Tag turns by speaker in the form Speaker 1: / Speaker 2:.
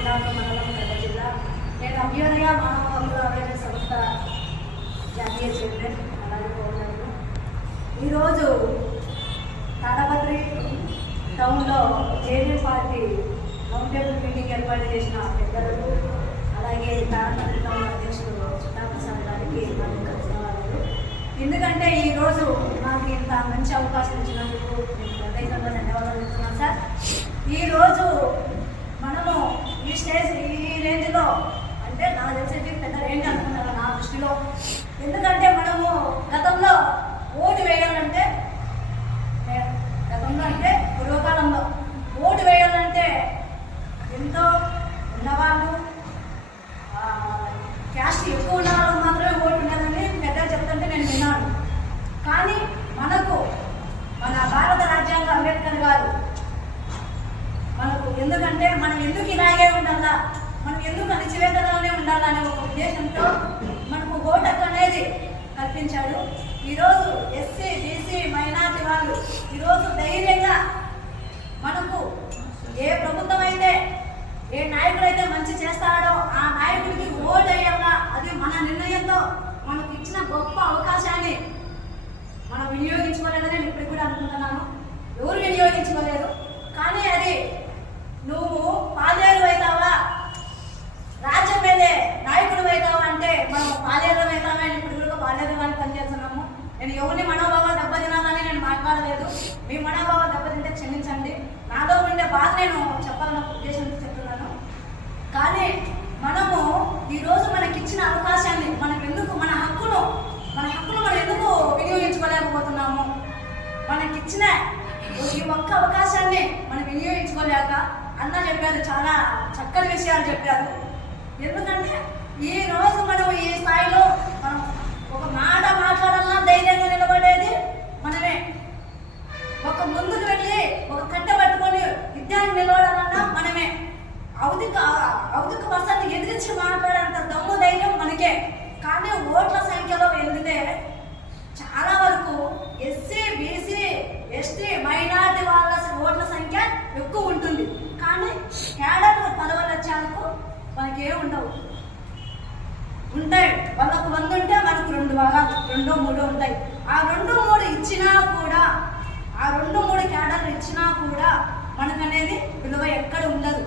Speaker 1: పిల్లాపురం మండలం పెద్ద జిల్లా. నేను అభ్యుదయ మానవ హక్కుల అవేర్నెస్ సంస్థ జాతీయ చైర్మన్ అలాగే కోరుతాను ఈరోజు తాడపత్రి టౌన్లో JD party round table meeting ఏర్పాటు చేసిన పెద్దలకు అలాగే తాడపత్రి టౌన్ అధ్యక్షుడు చిత్తాప్రసాద్ గారికి మనం కలిసిన ధన్యవాదాలు ఎందుకంటే ఈరోజు నాకు ఇంత మంచి అవకాశం ఇచ్చినందుకు నేను ప్రత్యేకంగా ధన్యవాదాలు చెప్తున్నాను సార్ ఈరోజు మనము ఈ స్టేజ్ ఈ రేంజ్లో అంటే నాకు తెలిసేది పెద్ద రేంజ్ అనుకున్నాను నా దృష్టిలో? ఎందుకంటే మనము గతంలో ఓటు వేయాలంటే గతంలో అంటే పూర్వకాలంలో ఓటు వేయాలంటే ఎంతో ఉన్నవాళ్ళు క్యాస్ట్ ఎక్కువ ఉన్న వాళ్ళకి మాత్రమే ఓటు ఉండదని పెద్దలు చెప్తుంటే నేను విన్నాను. కానీ మనకు మన భారత రాజ్యాంగ అంబేద్కర్ గారు మనకు ఎందుకంటే మనం ఎందుకు ఇలాగే ఉండాలా? మనం ఎందుకు అణిచివేతలోనే ఉండాలనే ఒక ఉద్దేశంతో మనకు ఓటు హక్కు అనేది కల్పించాడు. ఈరోజు ఎస్సీ బీసీ మైనార్టీ వాళ్ళు ఈరోజు ధైర్యంగా మనకు ఏ ప్రభుత్వం అయితే ఏ నాయకుడు అయితే మంచి చేస్తాడో ఆ నాయకుడికి ఓటు వేయాలా అది మన నిర్ణయంతో మనకు ఇచ్చిన గొప్ప అవకాశాన్ని మనం వినియోగించుకోలేదని నేను ఇప్పుడు కూడా అనుకుంటున్నాను. ఎవరు వినియోగించుకోలేదు కానీ అది నువ్వు పాలేరు అవుతావా రాజ్యం వెళ్ళే నాయకుడు అవుతావా అంటే మనం పాలేరు అవుతావా అని ఇప్పుడు కూడా పాలేరు అని పనిచేస్తున్నాము నేను ఎవరిని మనోభావాలు దెబ్బతినాలని నేను మాట్లాడలేదు. మీ మనోభావాలు దెబ్బతింటే క్షమించండి. నాలో ఉండే బాధ నేను చెప్పాలన్న ఉద్దేశంతో చెప్తున్నాను. కానీ మనము ఈరోజు మనకిచ్చిన అవకాశాన్ని మనకు ఎందుకు మన హక్కును మన హక్కును మనం ఎందుకు వినియోగించుకోలేకపోతున్నాము? మనకిచ్చిన ఈ ఒక్క అవకాశాన్ని మనం వినియోగించుకోలేక అన్న చెప్పారు చాలా చక్కని విషయాలు చెప్పారు. ఎందుకంటే ఈ రోజు మనం ఈ స్థాయిలో మనం ఒక మాట మాట్లాడాలన్నా ధైర్యంగా నిలబడేది మనమే ఒక ముందుకు వెళ్ళి ఒక కట్టె పట్టుకొని విద్యాన్ని నిలబడాలన్నా మనమే అవధిక అవధిక పర్సన్ని ఎదిరించి మాట్లాడేంత దమ్ము ధైర్యం మనకే కానీ ఓట్ల సంఖ్యలో వెళ్తే చాలా వరకు ఎస్సీ బీసీ ఎస్టీ మైనార్టీ వాళ్ళ ఓట్ల సంఖ్య ఎక్కువ ఉంటుంది. కానీ కేడర్ పదవులు వచ్చేందుకు మనకి ఏమి ఉండవు. ఉంటాయి. వాళ్ళకు వంద ఉంటే మనకు రెండు భాగాలు రెండో మూడో ఉంటాయి. ఆ రెండు మూడు ఇచ్చినా కూడా ఆ రెండు మూడు క్యాడర్లు ఇచ్చినా కూడా మనకు అనేది విలువ ఎక్కడ ఉండదు.